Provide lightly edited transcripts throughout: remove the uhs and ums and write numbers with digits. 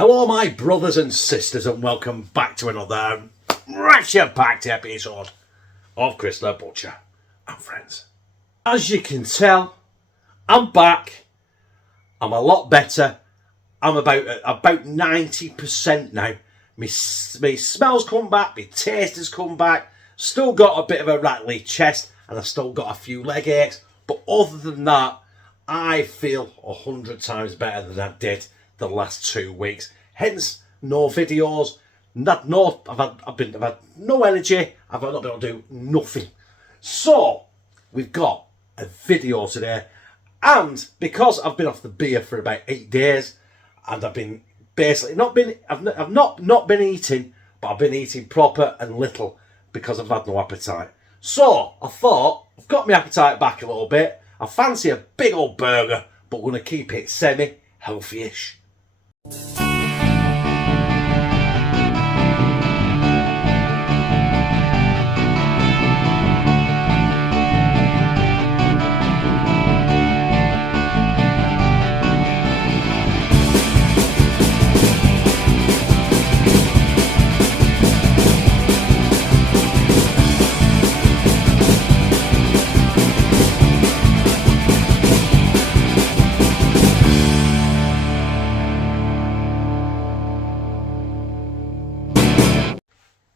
Hello my brothers and sisters and welcome back to another rapture-packed episode of Chris the Butcher and Friends. As you can tell, I'm back. I'm a lot better. I'm about 90% now. My smells come back, my taste has come back. Still got a bit of a rattly chest and I've still got a few leg aches. But other than that, I feel 100 times better than I did the last 2 weeks. Hence, no videos. I've had no energy. I've not been able to do nothing. So, we've got a video today. And because I've been off the beer for about 8 days, and I've been basically I've not been eating, but I've been eating proper and little because I've had no appetite. So, I thought, I've got my appetite back a little bit. I fancy a big old burger, but we're going to keep it semi-healthy-ish.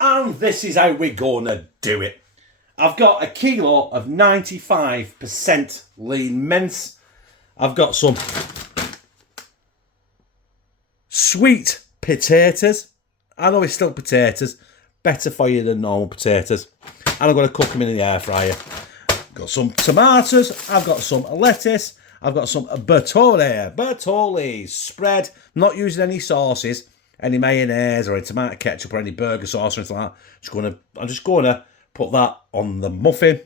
And this is how we're going to do it. I've got a kilo of 95% lean mince. I've got some sweet potatoes. I know it's still potatoes. Better for you than normal potatoes. And I'm going to cook them in the air fryer. Got some tomatoes. I've got some lettuce. I've got some Bertolli spread. Not using any sauces. Any mayonnaise or any tomato ketchup or any burger sauce or anything like that. I'm just going to put that on the muffin.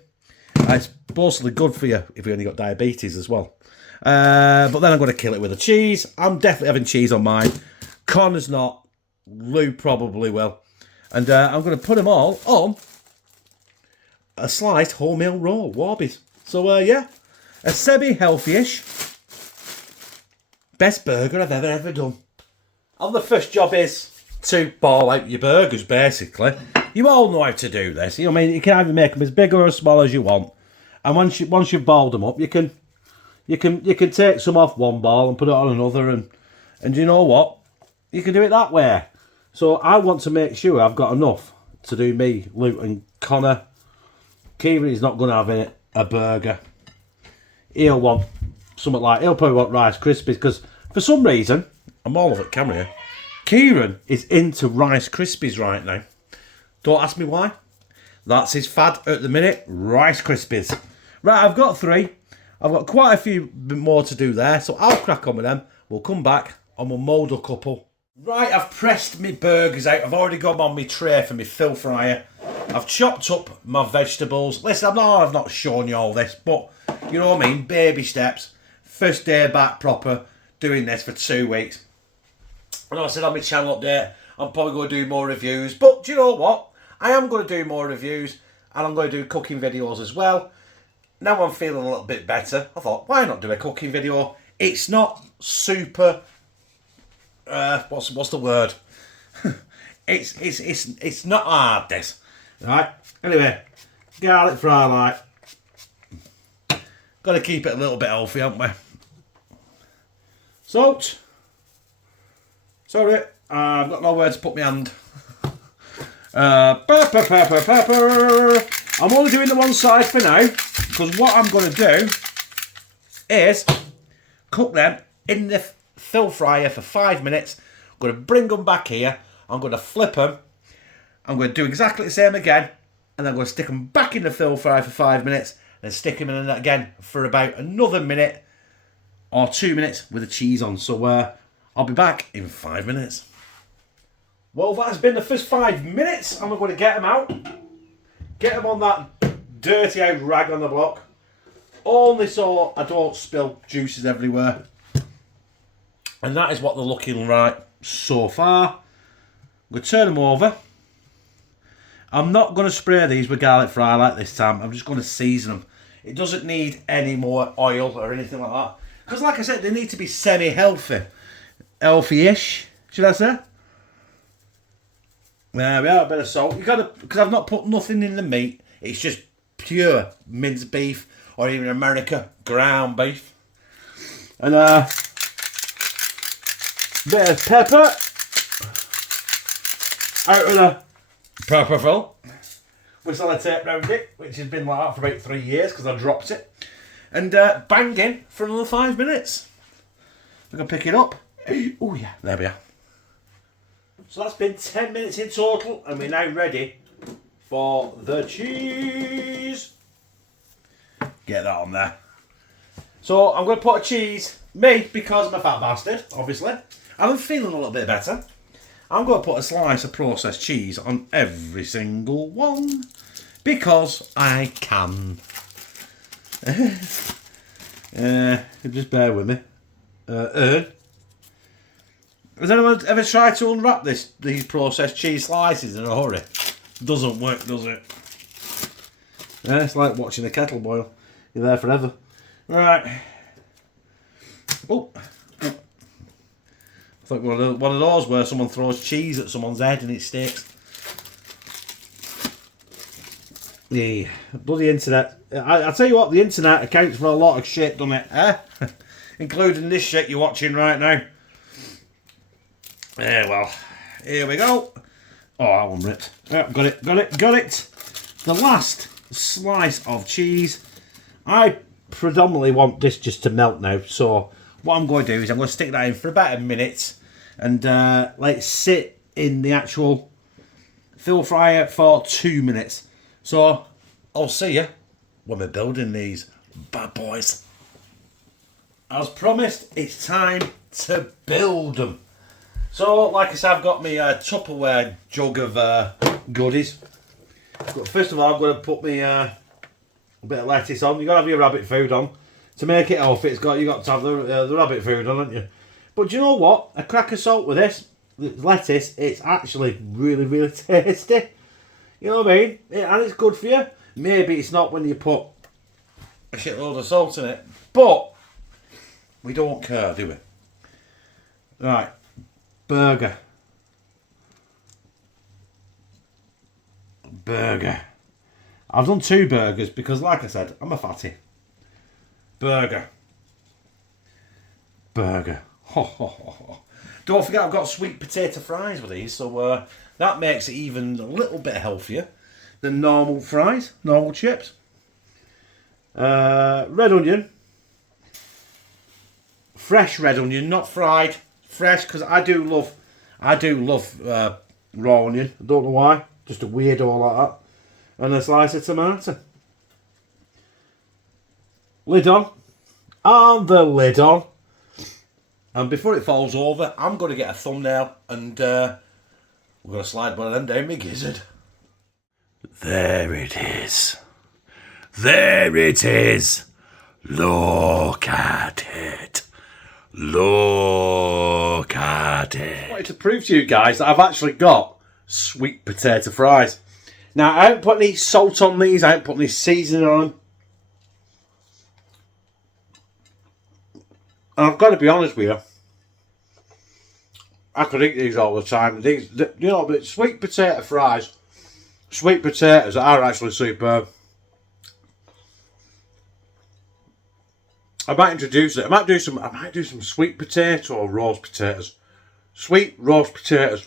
It's mostly good for you if you only got diabetes as well. But then I'm going to kill it with a cheese. I'm definitely having cheese on mine. Connor's not. Lou probably will. And I'm going to put them all on a sliced wholemeal roll, Warbies. So yeah, a semi-healthy-ish. Best burger I've ever done. And the first job is to ball out your burgers, basically. You all know how to do this. You can either make them as big or as small as you want. And once you've balled them up, you can take some off one ball and put it on another, and you know what? You can do it that way. So I want to make sure I've got enough to do me, Luke and Connor. Kieran is not going to have a burger. He'll probably want Rice Krispies, because for some reason, I'm all over Camara here. Kieran is into Rice Krispies right now. Don't ask me why. That's his fad at the minute. Rice Krispies. Right, I've got 3. I've got quite a few more to do there, so I'll crack on with them. We'll come back and we'll mould a couple. Right, I've pressed my burgers out. I've already got them on my tray for my fill fryer. I've chopped up my vegetables. Listen, I've not shown you all this, but you know what I mean? Baby steps. First day back proper, doing this for 2 weeks. And I said on my channel update, I'm probably going to do more reviews. But do you know what? I am going to do more reviews. And I'm going to do cooking videos as well. Now I'm feeling a little bit better. I thought, why not do a cooking video? It's not super... what's the word? it's not hard, this. Right? Anyway, garlic fry light. Got to keep it a little bit healthy, haven't we? Salt. Sorry, I've got nowhere to put my hand. Pepper. I'm only doing the one side for now, because what I'm going to do is cook them in the fill fryer for 5 minutes. I'm going to bring them back here. I'm going to flip them. I'm going to do exactly the same again, and then I'm going to stick them back in the fill fryer for 5 minutes, and stick them in again for about another minute or 2 minutes with the cheese on. So I'll be back in 5 minutes. Well, that has been the first 5 minutes, and we're going to get them out. Get them on that dirty out rag on the block. Only so I don't spill juices everywhere. And that is what they're looking like so far. I'm going to turn them over. I'm not going to spray these with garlic fry like this time. I'm just going to season them. It doesn't need any more oil or anything like that. Because like I said, they need to be semi-healthy. Healthy-ish. should I say? There we are, a bit of salt. You got to, because I've not put nothing in the meat. It's just pure minced beef, or even America ground beef, and a bit of pepper out of the pepper fill with sellotape round it, which has been like that for about 3 years because I dropped it, and bang in for another 5 minutes. We can pick it up. Oh yeah, there we are. So that's been 10 minutes in total, and we're now ready for the cheese. Get that on there. So I'm going to put a cheese, me, because I'm a fat bastard, obviously. I'm feeling a little bit better. I'm going to put a slice of processed cheese on every single one, because I can. Just bear with me. Has anyone ever tried to unwrap these processed cheese slices in a hurry? Doesn't work, does it? Yeah, it's like watching a kettle boil. You're there forever. Right. Oh. I thought one of those where someone throws cheese at someone's head and it sticks. The bloody internet. I tell you what, the internet accounts for a lot of shit, doesn't it? Including this shit you're watching right now. Yeah, well, here we go. Oh, that one ripped. Oh, got it. The last slice of cheese. I predominantly want this just to melt now. So what I'm going to do is I'm going to stick that in for about a minute and let it sit in the actual fill fryer for 2 minutes. So I'll see you when we're building these bad boys. As promised, it's time to build them. So, like I said, I've got my Tupperware jug of goodies. First of all, I'm going to put my a bit of lettuce on. You've got to have your rabbit food on. To make it off, you've got to have the rabbit food on, haven't you? But do you know what? A crack of salt with this lettuce, it's actually really, really tasty. You know what I mean? And it's good for you. Maybe it's not when you put a shitload of salt in it. But we don't care, do we? Right. Burger. I've done 2 burgers because, like I said, I'm a fatty. Burger. Ho, ho, ho, ho. Don't forget I've got sweet potato fries with these, so that makes it even a little bit healthier than normal fries, normal chips. Red onion. Fresh red onion, not fried. Fresh, because I do love raw onion. I don't know why, just a weirdo like that. And a slice of tomato. Lid on, and the lid on. And before it falls over, I'm going to get a thumbnail and we're going to slide one of them down my gizzard. There it is. Look at it. Look at it. I wanted to prove to you guys that I've actually got sweet potato fries. Now, I haven't put any salt on these. I haven't put any seasoning on them. And I've got to be honest with you. I could eat these all the time. These, you know, but sweet potato fries, sweet potatoes are actually superb. I might introduce it. I might do some sweet potato or roast potatoes. Sweet roast potatoes.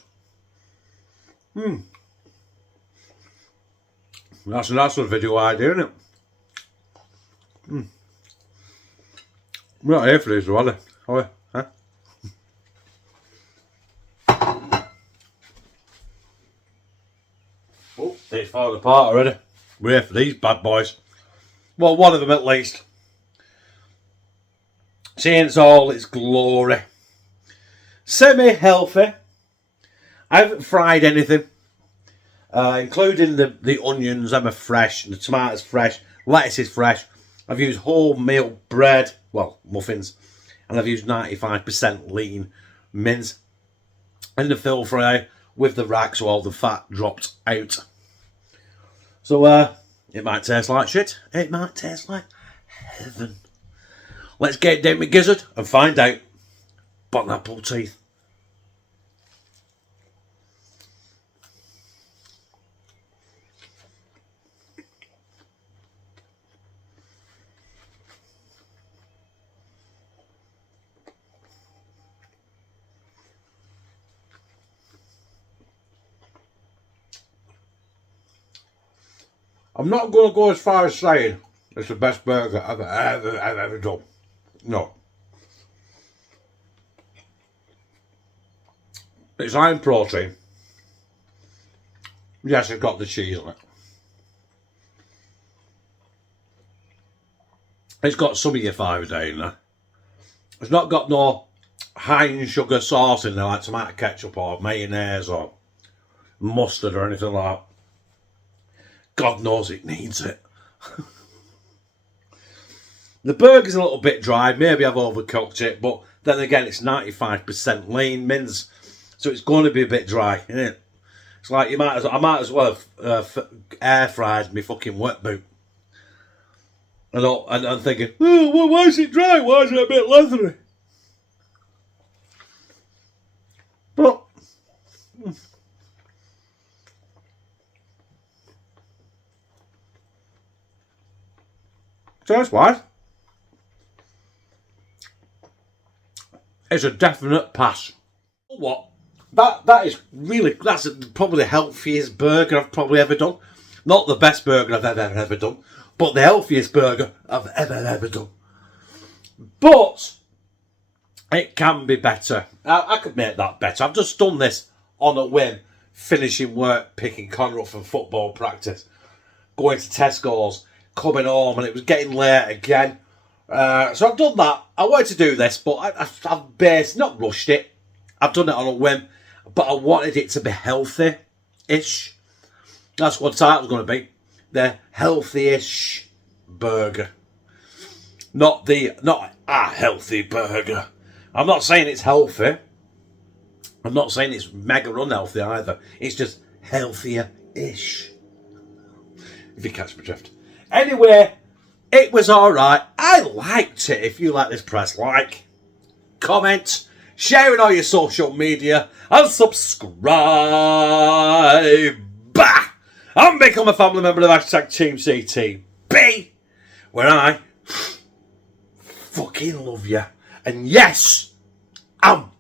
That's a video idea, isn't it? We're not here for these, are we? Are we? Huh? Oh, it's falling apart already. We're here for these bad boys. Well, one of them at least. Seeing it's all its glory. Semi-healthy. I haven't fried anything. Including the onions, them are fresh. The tomatoes fresh. Lettuce is fresh. I've used wholemeal bread. Well, muffins. And I've used 95% lean mince. In the fill fry with the rack so all the fat dropped out. So, it might taste like shit. It might taste like heaven. Let's get down my gizzard and find out. Bottom apple teeth. I'm not going to go as far as saying it's the best burger I've ever done. No. It's high in protein. Yes, it's got the cheese on it. It's got some of your 5-a-day in there. It's not got no high in sugar sauce in there like tomato ketchup or mayonnaise or mustard or anything like that. God knows it needs it. The burger's a little bit dry. Maybe I've overcooked it, but then again, it's 95% lean mince, so it's going to be a bit dry, isn't it? It's like I might as well have air fried my fucking wet boot. And I'm thinking, oh, well, why is it dry? Why is it a bit leathery? But taste-wise, it's a definite pass. What? That's probably the healthiest burger I've probably ever done. Not the best burger I've ever done, but the healthiest burger I've ever done. But it can be better. I could make that better. I've just done this on a whim, finishing work, picking Connor up from football practice, going to Tesco's, coming home, and it was getting late again. So I've done that. I wanted to do this, but I've not rushed it. I've done it on a whim, but I wanted it to be healthy-ish. That's what the title's going to be. The Healthyish burger. Not a healthy burger. I'm not saying it's healthy. I'm not saying it's mega unhealthy either. It's just healthier-ish. If you catch my drift. Anyway, it was alright. I liked it. If you like this, press like, comment, share it on your social media, and subscribe. And become a family member of #TeamCTB, where I fucking love you. And yes, I'm